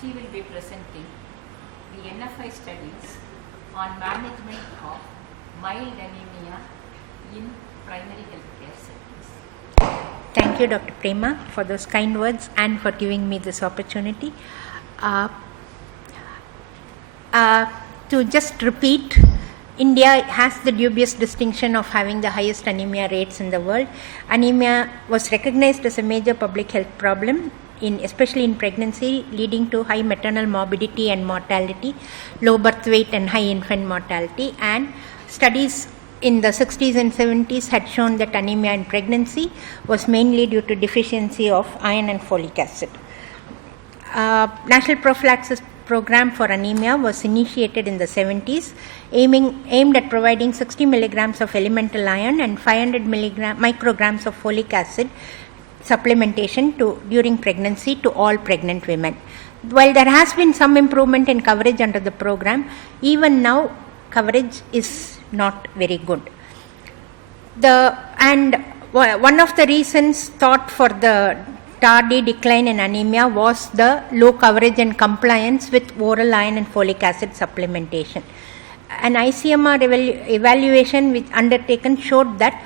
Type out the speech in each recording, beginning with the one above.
She will be presenting the NFI studies on management of mild anemia in primary healthcare settings. Thank you, Dr. Prema, for those kind words and for giving me this opportunity. To just repeat, India has the dubious distinction of having the highest anemia rates in the world. Anemia was recognized as a major public health problem, especially in pregnancy, leading to high maternal morbidity and mortality, low birth weight and high infant mortality. And studies in the 60s and 70s had shown that anemia in pregnancy was mainly due to deficiency of iron and folic acid. National prophylaxis program for anemia was initiated in the 70s, aimed at providing 60 milligrams of elemental iron and 500 micrograms of folic acid supplementation during pregnancy to all pregnant women. While there has been some improvement in coverage under the program, even now coverage is not very good. One of the reasons thought for the tardy decline in anemia was the low coverage and compliance with oral iron and folic acid supplementation. An ICMR evaluation which undertaken showed that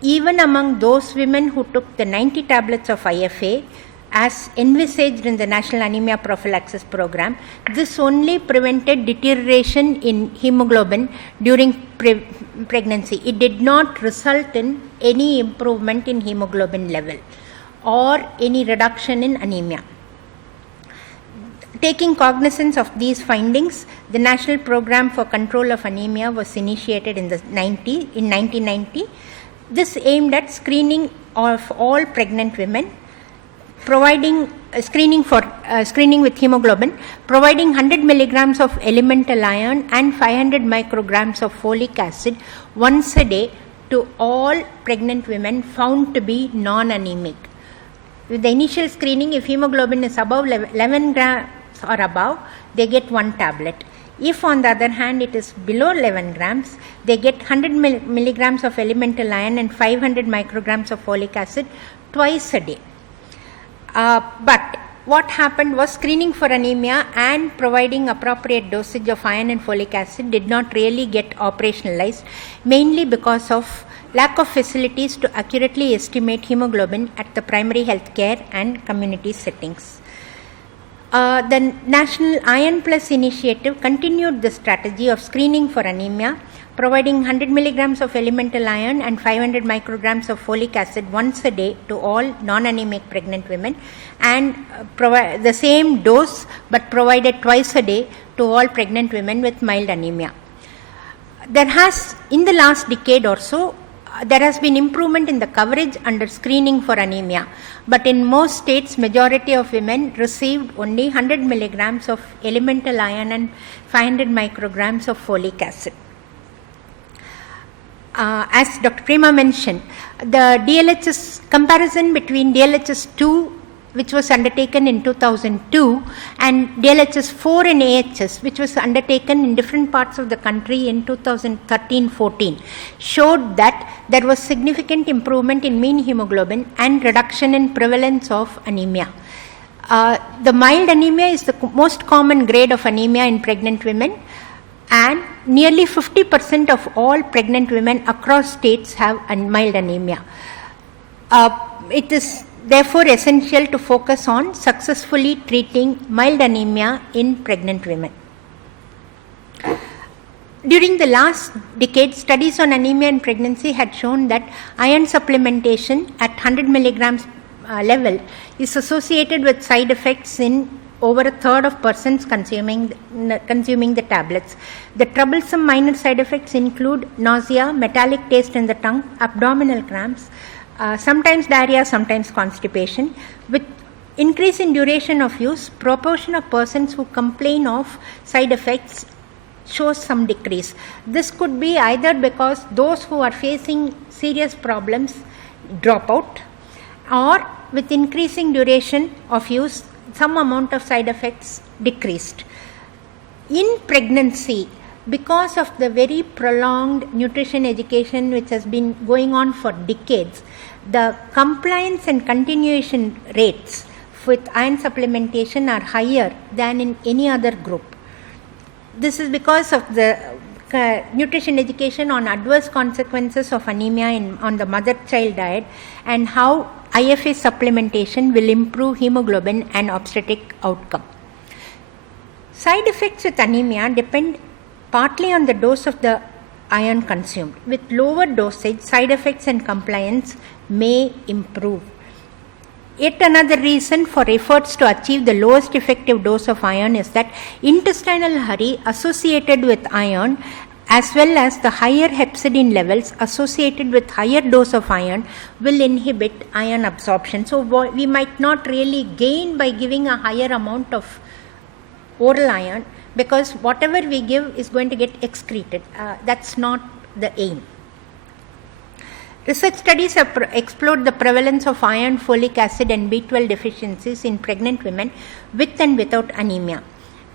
even among those women who took the 90 tablets of IFA as envisaged in the National Anemia Prophylaxis Program, this only prevented deterioration in hemoglobin during pregnancy. It did not result in any improvement in hemoglobin level or any reduction in anemia. Taking cognizance of these findings, the National Program for Control of Anemia was initiated in 1990. This aimed at screening of all pregnant women, providing screening with hemoglobin, providing 100 milligrams of elemental iron and 500 micrograms of folic acid once a day to all pregnant women found to be non-anemic. With the initial screening, if hemoglobin is above 11 grams or above, they get one tablet. If on the other hand it is below 11 grams, they get 100 milligrams of elemental iron and 500 micrograms of folic acid twice a day. But what happened was screening for anemia and providing appropriate dosage of iron and folic acid did not really get operationalized, mainly because of lack of facilities to accurately estimate hemoglobin at the primary health care and community settings. The National Iron Plus initiative continued the strategy of screening for anemia, providing 100 milligrams of elemental iron and 500 micrograms of folic acid once a day to all non-anemic pregnant women, and provide the same dose but provided twice a day to all pregnant women with mild anemia. In the last decade or so, there has been improvement in the coverage under screening for anemia, but in most states, majority of women received only 100 milligrams of elemental iron and 500 micrograms of folic acid. As Dr. Prema mentioned, the DLHS comparison between DLHS 2, which was undertaken in 2002, and DLHS 4 and AHS, which was undertaken in different parts of the country in 2013-14, showed that there was significant improvement in mean hemoglobin and reduction in prevalence of anemia. The mild anemia is the most common grade of anemia in pregnant women, and nearly 50% of all pregnant women across states have mild anemia. It is therefore essential to focus on successfully treating mild anemia in pregnant women. During the last decade, studies on anemia in pregnancy had shown that iron supplementation at 100 milligrams level is associated with side effects in over a third of persons consuming the tablets. The troublesome minor side effects include nausea, metallic taste in the tongue, abdominal cramps, sometimes diarrhea, sometimes constipation. With increase in duration of use, proportion of persons who complain of side effects shows some decrease. This could be either because those who are facing serious problems drop out, or with increasing duration of use, some amount of side effects decreased. In pregnancy, because of the very prolonged nutrition education which has been going on for decades, the compliance and continuation rates with iron supplementation are higher than in any other group. This is because of the nutrition education on adverse consequences of anemia on the mother-child diet and how IFA supplementation will improve hemoglobin and obstetric outcome. Side effects with anemia depend partly on the dose of the iron consumed. With lower dosage, side effects and compliance may improve. Yet another reason for efforts to achieve the lowest effective dose of iron is that intestinal hurry associated with iron as well as the higher hepcidin levels associated with higher dose of iron will inhibit iron absorption. So we might not really gain by giving a higher amount of oral iron because whatever we give is going to get excreted. That's not the aim. Research studies have explored the prevalence of iron, folic acid and B12 deficiencies in pregnant women with and without anemia.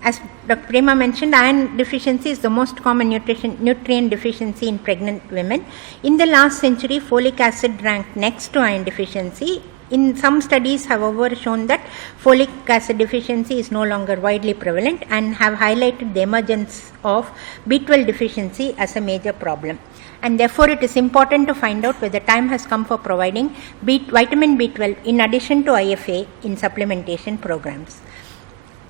As Dr. Prema mentioned, iron deficiency is the most common nutrient deficiency in pregnant women. In the last century, folic acid ranked next to iron deficiency. In some studies, however, shown that folic acid deficiency is no longer widely prevalent and have highlighted the emergence of B12 deficiency as a major problem. And therefore, it is important to find out whether time has come for providing vitamin B12 in addition to IFA in supplementation programs.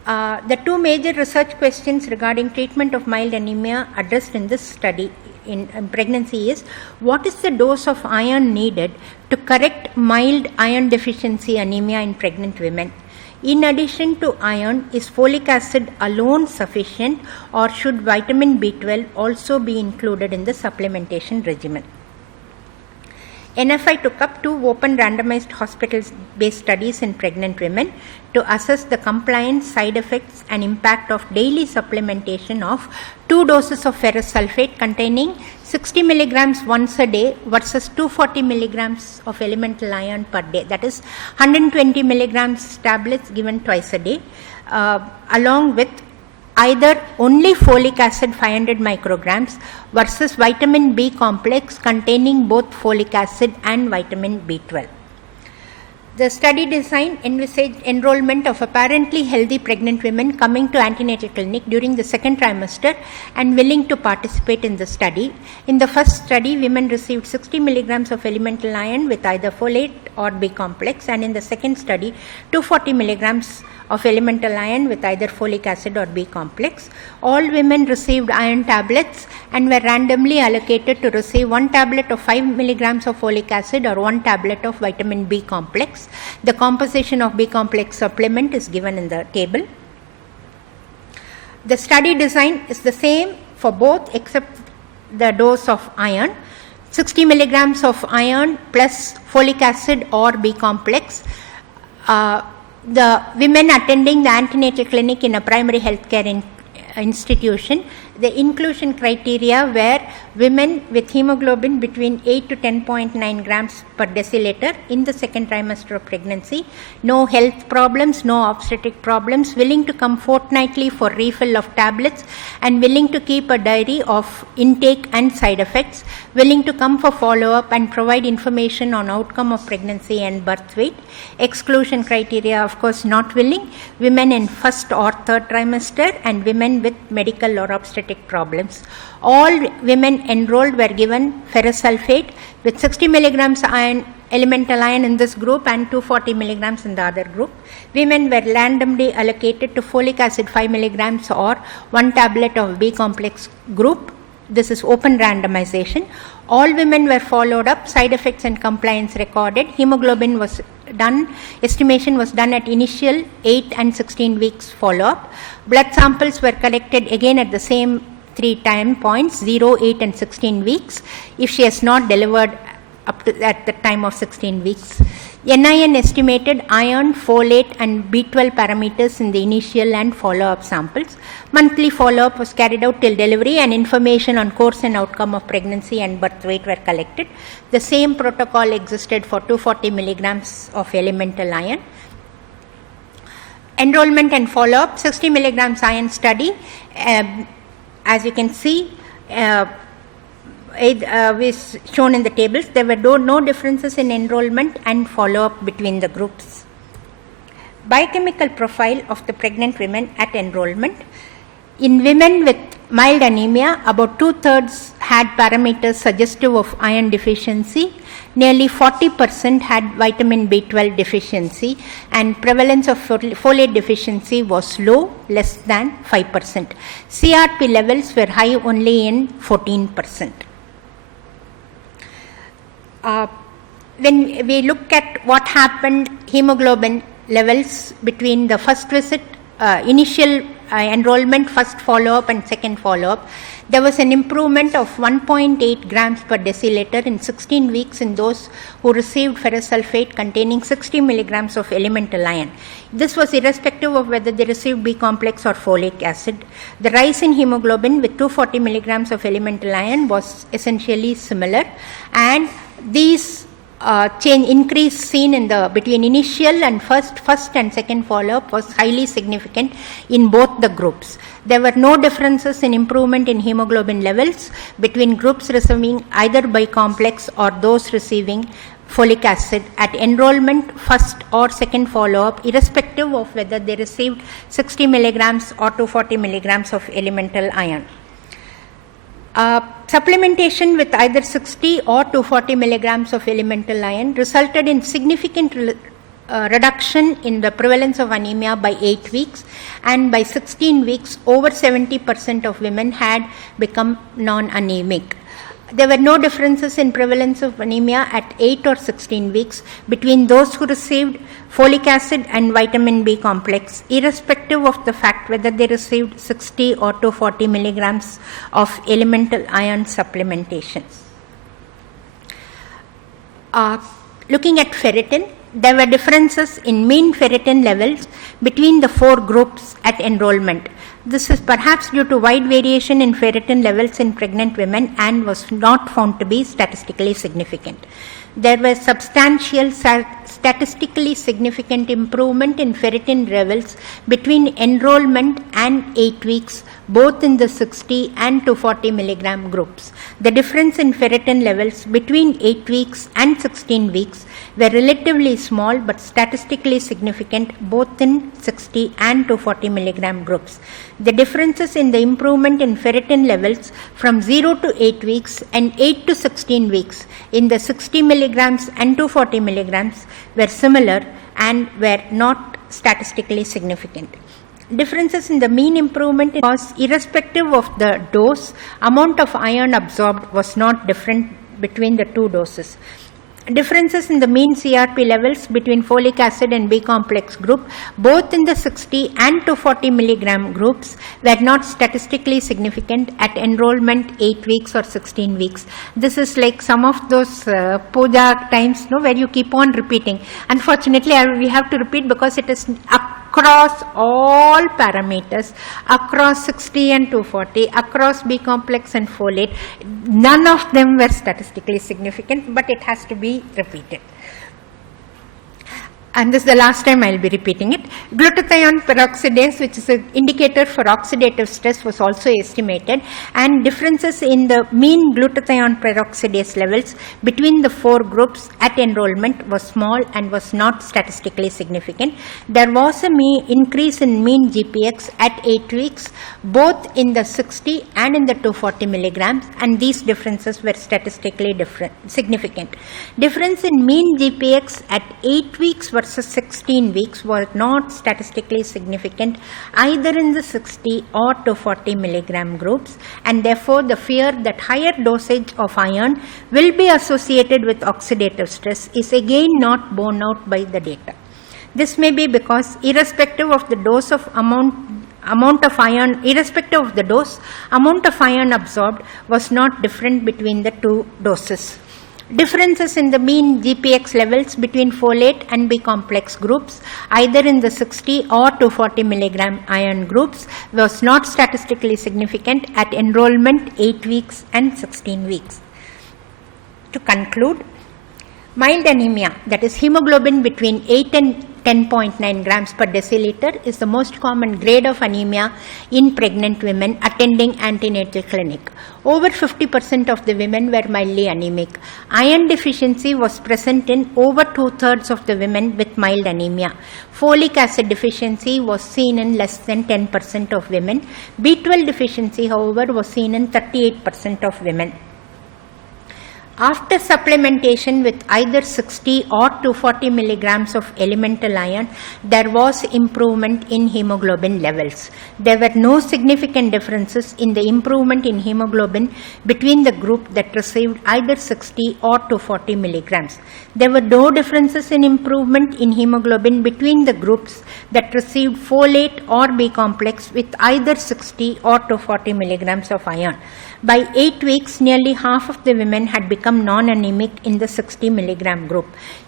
The two major research questions regarding treatment of mild anemia addressed in this study in pregnancy is: what is the dose of iron needed to correct mild iron deficiency anemia in pregnant women? In addition to iron, is folic acid alone sufficient, or should vitamin B12 also be included in the supplementation regimen? NFI took up 2 open randomized hospital-based studies in pregnant women to assess the compliance, side effects and impact of daily supplementation of 2 doses of ferrous sulfate containing 60 milligrams once a day versus 240 milligrams of elemental iron per day. That is 120 milligrams tablets given twice a day, along with either only folic acid 500 micrograms versus vitamin B complex containing both folic acid and vitamin B12. The study design envisaged enrollment of apparently healthy pregnant women coming to antenatal clinic during the second trimester and willing to participate in the study. In the first study, women received 60 milligrams of elemental iron with either folate or B complex, and in the second study, 240 milligrams of elemental iron with either folic acid or B complex. All women received iron tablets and were randomly allocated to receive 1 tablet of 5 milligrams of folic acid or 1 tablet of vitamin B complex. The composition of B complex supplement is given in the table. The study design is the same for both except the dose of iron. 60 milligrams of iron plus folic acid or B complex. The women attending the antenatal clinic in a primary healthcare institution, the inclusion criteria were women with hemoglobin between 8 to 10.9 grams per deciliter in the second trimester of pregnancy, no health problems, no obstetric problems, willing to come fortnightly for refill of tablets and willing to keep a diary of intake and side effects, willing to come for follow-up and provide information on outcome of pregnancy and birth weight. Exclusion criteria, of course, not willing, women in first or third trimester and women with medical or obstetric problems. All women enrolled were given ferrous sulfate with 60 milligrams elemental iron in this group and 240 milligrams in the other group. Women were randomly allocated to folic acid 5 milligrams or 1 tablet of B complex group. This is open randomization. All women were followed up, side effects and compliance recorded. Hemoglobin was done, estimation was done at initial 8 and 16 weeks follow-up. Blood samples were collected again at the same 3 time points, 0, 8 and 16 weeks, if she has not delivered up to at the time of 16 weeks. NIN estimated iron, folate and B12 parameters in the initial and follow-up samples. Monthly follow-up was carried out till delivery and information on course and outcome of pregnancy and birth weight were collected. The same protocol existed for 240 milligrams of elemental iron. Enrollment and follow-up, 60 milligrams iron study. As you can see, is shown in the tables. There were no differences in enrollment and follow-up between the groups. Biochemical profile of the pregnant women at enrollment. In women with mild anemia, about 2/3 had parameters suggestive of iron deficiency. Nearly 40% had vitamin B12 deficiency, and prevalence of folate deficiency was low, less than 5%. CRP levels were high only in 14%. When we look at what happened, hemoglobin levels between the first visit, initial enrollment, first follow-up and second follow-up, there was an improvement of 1.8 grams per deciliter in 16 weeks in those who received ferrous sulfate containing 60 milligrams of elemental iron. This was irrespective of whether they received B complex or folic acid. The rise in hemoglobin with 240 milligrams of elemental iron was essentially similar, and these increase seen in the between initial and first and second follow-up was highly significant in both the groups. There were no differences in improvement in hemoglobin levels between groups receiving either bicomplex or those receiving folic acid at enrollment, first or second follow-up, irrespective of whether they received 60 milligrams or 240 milligrams of elemental iron. Supplementation with either 60 or 240 milligrams of elemental iron resulted in significant reduction in the prevalence of anemia by 8 weeks, and by 16 weeks over 70% of women had become non-anemic. There were no differences in prevalence of anemia at 8 or 16 weeks between those who received folic acid and vitamin B complex, irrespective of the fact whether they received 60 or 240 milligrams of elemental iron supplementation. Looking at ferritin, there were differences in mean ferritin levels between the 4 groups at enrollment. This is perhaps due to wide variation in ferritin levels in pregnant women and was not found to be statistically significant. There was substantial statistically significant improvement in ferritin levels between enrollment and 8 weeks, both in the 60 and 240 milligram groups. The difference in ferritin levels between 8 weeks and 16 weeks were relatively small but statistically significant both in 60 and 240 milligram groups. The differences in the improvement in ferritin levels from 0 to 8 weeks and 8 to 16 weeks in the 60 milligrams and 240 milligrams were similar and were not statistically significant. Differences in the mean improvement was irrespective of the dose. Amount of iron absorbed was not different between the 2 doses. Differences in the mean CRP levels between folic acid and B complex group, both in the 60 and 240 milligram groups, were not statistically significant at enrollment 8 weeks or 16 weeks. This is like some of those puja times, where you keep on repeating. Unfortunately, we have to repeat because it is across all parameters, across 60 and 240, across B complex and folate. None of them were statistically significant, but it has to be repeated. And this is the last time I will be repeating it. Glutathione peroxidase, which is an indicator for oxidative stress, was also estimated, and differences in the mean glutathione peroxidase levels between the 4 groups at enrollment was small and was not statistically significant. There was a increase in mean GPX at 8 weeks, both in the 60 and in the 240 milligrams, and these differences were statistically significant. Difference in mean GPX at 8 weeks versus 16 weeks was not statistically significant either in the 60 or 240 milligram groups, and therefore the fear that higher dosage of iron will be associated with oxidative stress is again not borne out by the data. This may be because irrespective of the dose of amount of iron absorbed was not different between the 2 doses. Differences in the mean GPX levels between folate and B complex groups, either in the 60 or 240 milligram iron groups, was not statistically significant at enrollment 8 weeks and 16 weeks. To conclude, Mild anemia, that is hemoglobin between 8 and 10.9 grams per deciliter, is the most common grade of anemia in pregnant women attending antenatal clinic. Over 50% of the women were mildly anemic. Iron deficiency was present in over 2/3 of the women with mild anemia. Folic acid deficiency was seen in less than 10% of women. B12 deficiency, however, was seen in 38% of women. After supplementation with either 60 or 240 milligrams of elemental iron, there was improvement in hemoglobin levels. There were no significant differences in the improvement in hemoglobin between the group that received either 60 or 240 milligrams. There were no differences in improvement in hemoglobin between the groups that received folate or B complex with either 60 or 240 milligrams of iron. By 8 weeks, nearly half of the women had become non-anemic in the 60 milligram group.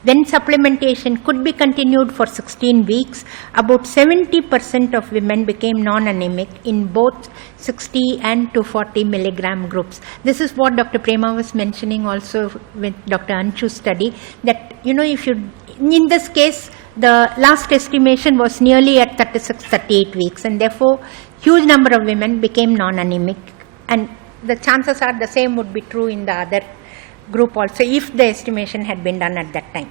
When supplementation could be continued for 16 weeks, about 70% of women became non-anemic in both 60 and 240 milligram groups. This is what Dr. Prema was mentioning also with Dr. Anchu's study, that, if you, in this case, the last estimation was nearly at 36-38 weeks, and therefore, huge number of women became non-anemic, and the chances are the same would be true in the other group also if the estimation had been done at that time.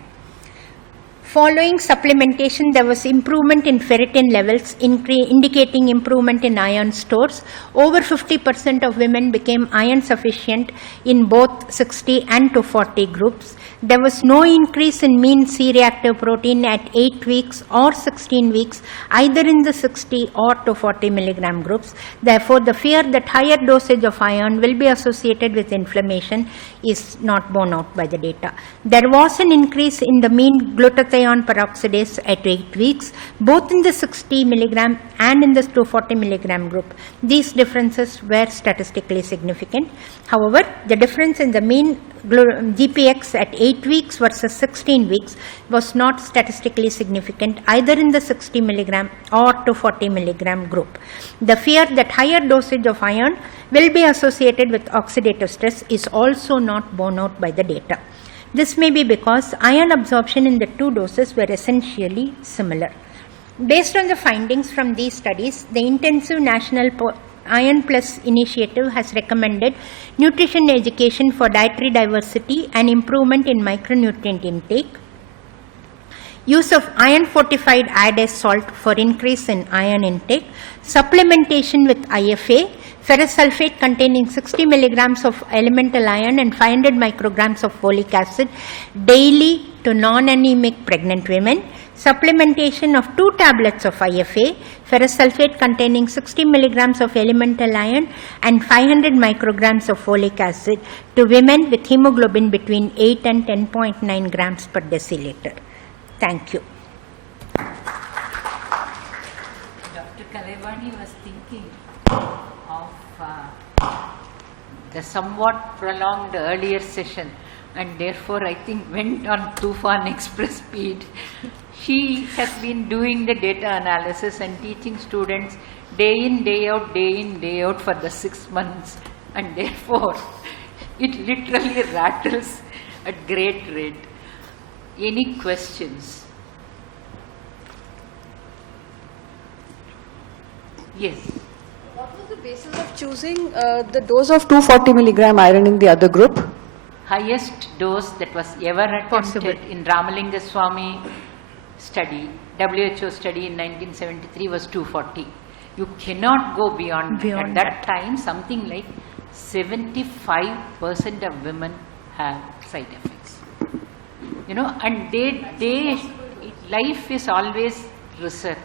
Following supplementation, there was improvement in ferritin levels, indicating improvement in iron stores. Over 50% of women became iron sufficient in both 60 and 240 groups. There was no increase in mean C-reactive protein at 8 weeks or 16 weeks, either in the 60 or 240 milligram groups. Therefore, the fear that higher dosage of iron will be associated with inflammation is not borne out by the data. There was an increase in the mean glutathione peroxidase at 8 weeks, both in the 60 milligram and in the 240 milligram group. These differences were statistically significant. However, the difference in the mean GPX at 8 weeks versus 16 weeks was not statistically significant either in the 60 milligram or 240 milligram group. The fear that higher dosage of iron will be associated with oxidative stress is also not borne out by the data. This may be because iron absorption in the two doses were essentially similar. Based on the findings from these studies, the Intensive National Iron Plus Initiative has recommended nutrition education for dietary diversity and improvement in micronutrient intake, use of iron-fortified iodized salt for increase in iron intake, supplementation with IFA, ferrous sulfate containing 60 milligrams of elemental iron and 500 micrograms of folic acid daily to non-anemic pregnant women, supplementation of 2 tablets of IFA, ferrous sulfate containing 60 milligrams of elemental iron and 500 micrograms of folic acid to women with hemoglobin between 8 and 10.9 grams per deciliter. Thank you. Dr. Kalalvani was thinking of the somewhat prolonged earlier session, and therefore I think went on Tufan Express speed. She has been doing the data analysis and teaching students day in, day out for the 6 months, and therefore it literally rattles at great rate. Any questions? Yes. What was the basis of choosing the dose of 240 milligram iron in the other group? Highest dose that was ever attempted in Ramalinga Swami study, WHO study in 1973 was 240. You cannot go beyond that. At that time, something like 75% of women have side effects. And life is always research.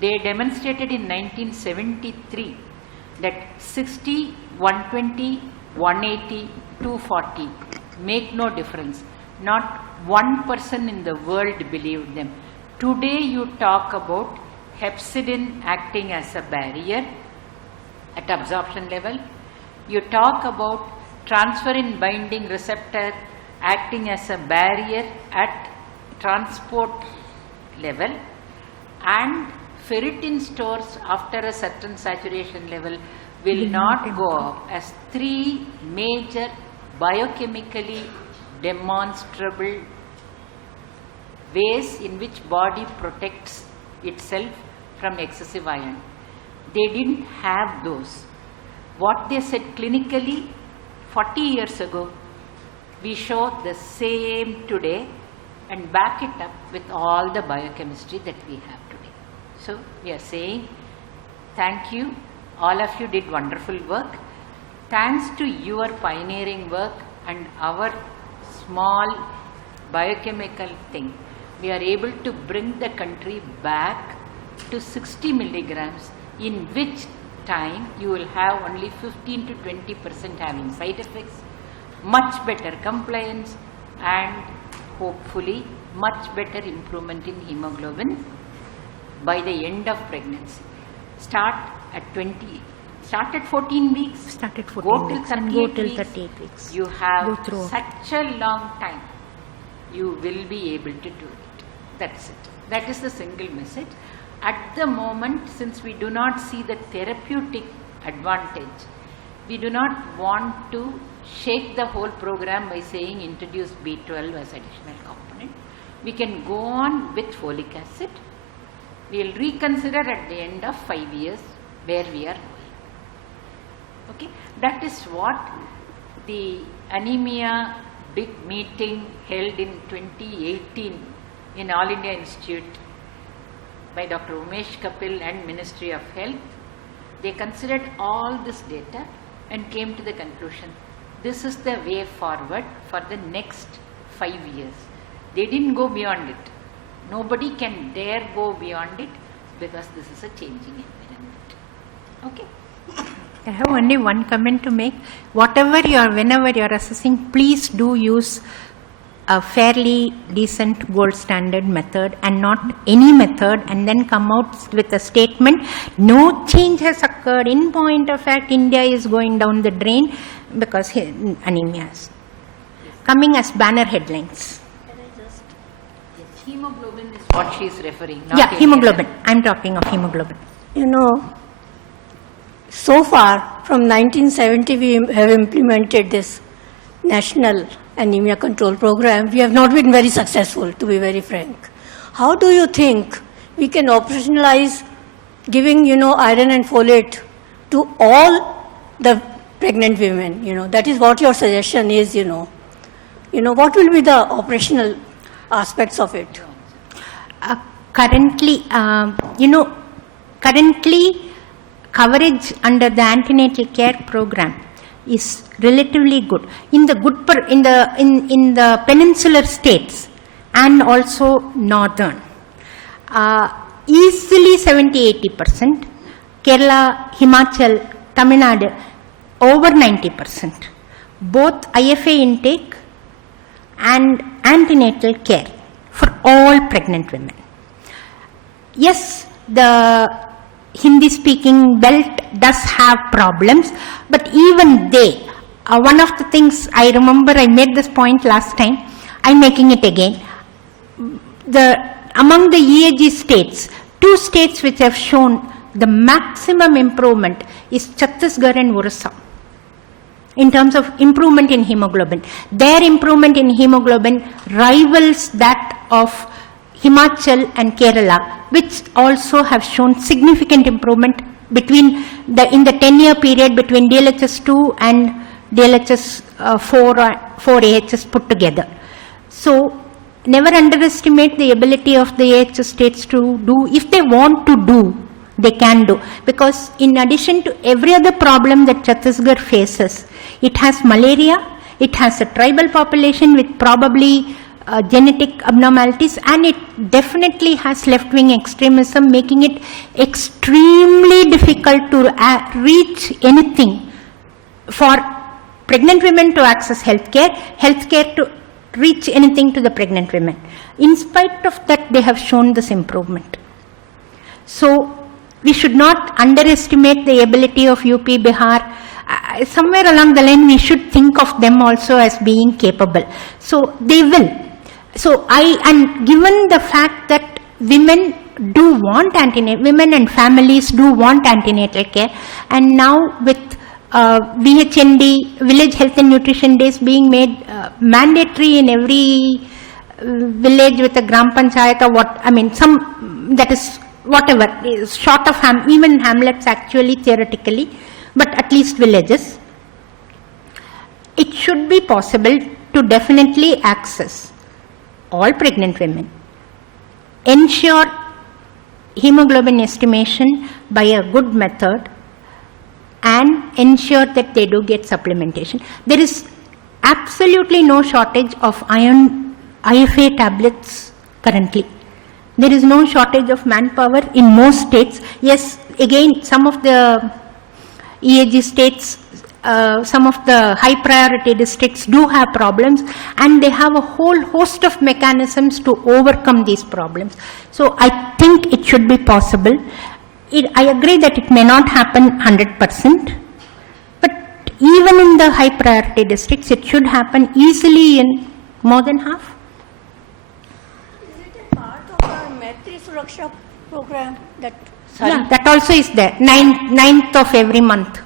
They demonstrated in 1973 that 60, 120, 180, 240 make no difference. Not one person in the world believed them. Today you talk about hepcidin acting as a barrier at absorption level. You talk about transferrin binding receptor acting as a barrier at transport level, and ferritin stores after a certain saturation level will not go up as 3 major biochemically demonstrable ways in which body protects itself from excessive iron. They didn't have those. What they said clinically 40 years ago, we show the same today and back it up with all the biochemistry that we have today. So we are saying thank you. All of you did wonderful work. Thanks to your pioneering work and our small biochemical thing, we are able to bring the country back to 60 milligrams, in which time you will have only 15 to 20% having side effects, much better compliance, and hopefully much better improvement in hemoglobin by the end of pregnancy. Start at 14 weeks. Start at 14 go till weeks 38 and go till weeks. 38 weeks. You Go have through. such a long time. You will be able to do it. That's it. That is the single message. At the moment, since we do not see the therapeutic advantage, we do not want to shake the whole program by saying introduce B12 as additional component. We can go on with folic acid. We will reconsider at the end of 5 years where we are going. Okay, that is what the anemia big meeting held in 2018 in All India Institute by Dr. Umesh Kapil and Ministry of Health. They considered all this data and came to the conclusion, this is the way forward for the next 5 years. They didn't go beyond it. Nobody can dare go beyond it because this is a changing environment. Okay. I have only one comment to make. Whenever you are assessing, please do use a fairly decent gold standard method and not any method, and then come out with a statement, no change has occurred. In point of fact, India is going down the drain because anemia is coming as banner headlines. Hemoglobin is what she is referring. Not Yeah, any hemoglobin. other. I'm talking of hemoglobin. You know, so far from 1970 we have implemented this National Anemia Control Program. We have not been very successful, to be very frank. How do you think we can operationalize giving, iron and folate to all the pregnant women? That is what your suggestion is, What will be the operational aspects of it? Currently, coverage under the antenatal care program is relatively good in the in the peninsular states and also northern. Easily 70-80%. Kerala, Himachal, Tamil Nadu, over 90%. Both IFA intake and antenatal care for all pregnant women. Yes, the Hindi speaking belt does have problems, but even they, one of the things I remember, I made this point last time, I'm making it again. Among the EAG states, 2 states which have shown the maximum improvement is Chhattisgarh and Orissa in terms of improvement in hemoglobin. Their improvement in hemoglobin rivals that of Himachal and Kerala, which also have shown significant improvement in the 10-year period between DLHS 2 and DLHS 4 AHS put together. So never underestimate the ability of the AHS states to do. If they want to do, they can do, because in addition to every other problem that Chhattisgarh faces, it has malaria, it has a tribal population with probably genetic abnormalities, and it definitely has left-wing extremism, making it extremely difficult to reach anything for pregnant women to access healthcare to reach anything to the pregnant women. In spite of that, they have shown this improvement. So we should not underestimate the ability of UP, Bihar. Somewhere along the line, we should think of them also as being capable. So they will. So and given the fact that women and families do want antenatal care, and now with VHND, Village Health and Nutrition Days, being made mandatory in every village with a Gram Panchayat or what, I mean, some, that is whatever, is short of even hamlets actually theoretically, but at least villages. It should be possible to definitely access all pregnant women, ensure hemoglobin estimation by a good method, and ensure that they do get supplementation. There is absolutely no shortage of iron IFA tablets currently. There is no shortage of manpower in most states. Yes, again, some of the EAG states, some of the high priority districts do have problems, and they have a whole host of mechanisms to overcome these problems. So I think it should be possible. I agree that it may not happen 100%, but even in the high priority districts, it should happen easily in more than half. Is it a part of our Maitri Suraksha program that? Sorry? Yeah, that also is there. 9th of every month.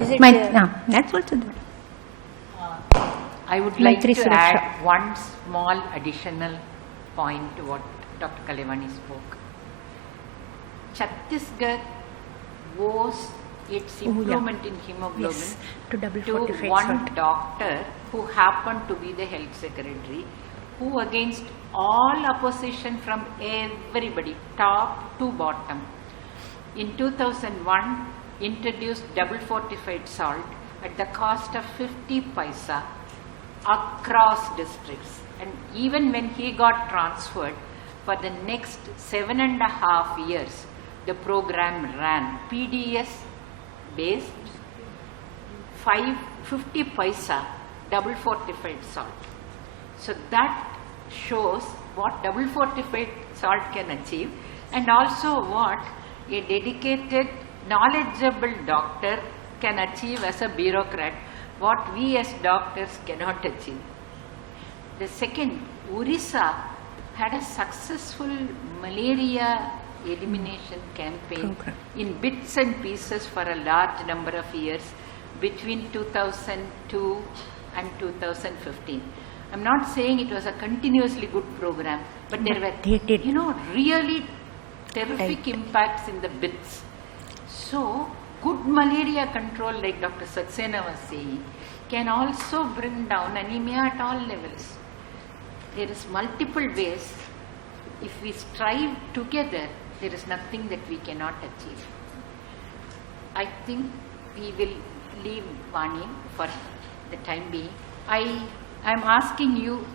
Is it My, there? yeah, that's also there. I would like Maitri to Suraksha. add one small additional point to what Dr. Kalalvani spoke. Chhattisgarh owes its improvement in hemoglobin Yes, to double to fortified one salt. doctor who happened to be the health secretary, who against all opposition from everybody, top to bottom, in 2001 introduced double fortified salt at the cost of 50 paisa across districts. And even when he got transferred, for the next 7.5 years, the program ran PDS based 50 paisa double fortified salt. So that shows what double fortified salt can achieve, and also what a dedicated, knowledgeable doctor can achieve as a bureaucrat, what we as doctors cannot achieve. The second, Orissa had a successful malaria elimination campaign in bits and pieces for a large number of years between 2002 and 2015. I'm not saying it was a continuously good program, but there were, you know, really terrific impacts in the bits. So, good malaria control, like Dr. Saxena was saying, can also bring down anemia at all levels. There is multiple ways. If we strive together, there is nothing that we cannot achieve. I think we will leave Vani for the time being. I am asking you